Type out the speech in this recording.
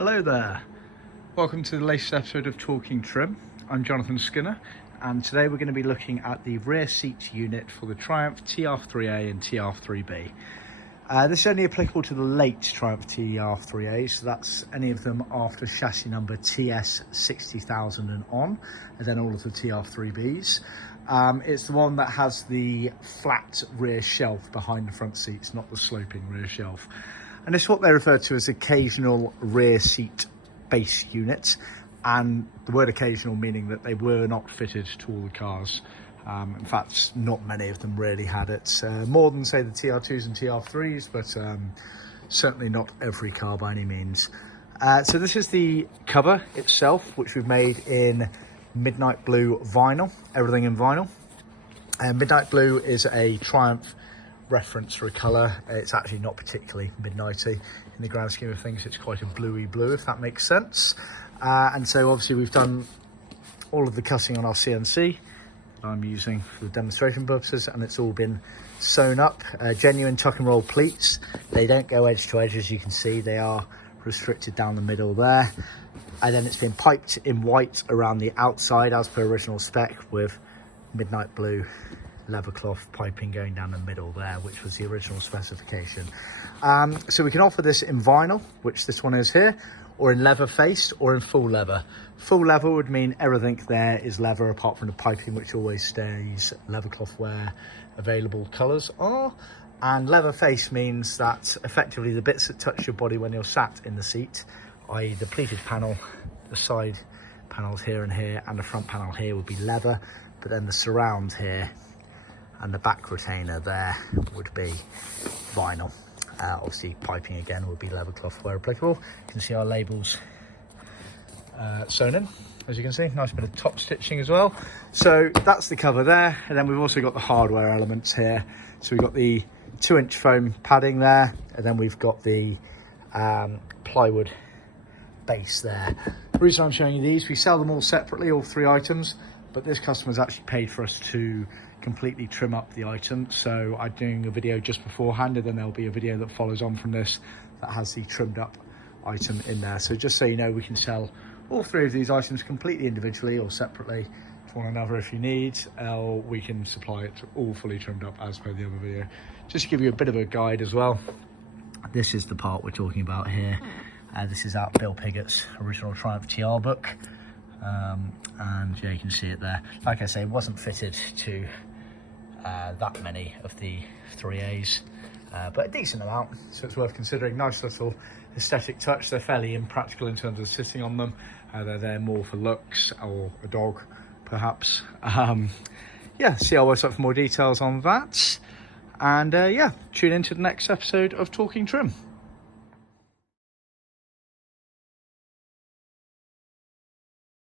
Hello there, welcome to the latest episode of Talking Trim. I'm Jonathon Skinner, and today we're going to be looking at the rear seat unit for the Triumph TR3A and TR3B. This is only applicable to the late Triumph TR3A, so that's any of them after chassis number TS60000 and on, and then all of the TR3Bs. It's the one that has the flat rear shelf behind the front seats, not the sloping rear shelf. And it's what they refer to as occasional rear seat base units, and the word occasional meaning that they were not fitted to all the cars. In fact, not many of them really had it. More than, say, the TR2s and TR3s, but certainly not every car by any means. So this is the cover itself, which we've made in midnight blue vinyl, everything in vinyl. Midnight blue is a Triumph reference for a colour. It's actually not particularly midnighty in the grand scheme of things. It's quite a bluey blue, if that makes sense. And so obviously we've done all of the cutting on our CNC that I'm using for the demonstration purposes, and it's all been sewn up. Genuine tuck and roll pleats. They don't go edge to edge, as you can see. They are restricted down the middle there, and then it's been piped in white around the outside as per original spec, with midnight blue leather cloth piping going down the middle there, which was the original specification. So we can offer this in vinyl, which this one is here, or in leather faced, or in full leather. Full leather would mean everything there is leather apart from the piping, which always stays leather cloth where available colours are. And leather face means that effectively the bits that touch your body when you're sat in the seat, i.e. the pleated panel, the side panels here and here, and the front panel here would be leather, but then the surround here and the back retainer there would be vinyl. Obviously piping again would be leather cloth where applicable. You can see our labels sewn in, as you can see. Nice bit of top stitching as well. So that's the cover there, and then we've also got the hardware elements here. So we've got the 2-inch foam padding there, and then we've got the plywood base there. The reason I'm showing you these, we sell them all separately, all 3 items, but this customer's actually paid for us to completely trim up the item. So I'm doing a video just beforehand, and then there'll be a video that follows on from this that has the trimmed up item in there. So just so you know, we can sell all 3 of these items completely individually or separately to one another if you need, or we can supply it all fully trimmed up as per the other video. Just to give you a bit of a guide as well, this is the part we're talking about here. This is out Bill Piggott's original Triumph TR book. And yeah, you can see it there. Like I say, it wasn't fitted to that many of the 3As, but a decent amount, so it's worth considering. Nice little aesthetic touch. They're fairly impractical in terms of sitting on them. They're there more for looks, or a dog perhaps. Yeah, see our website for more details on that, and yeah, tune into the next episode of Talking Trim.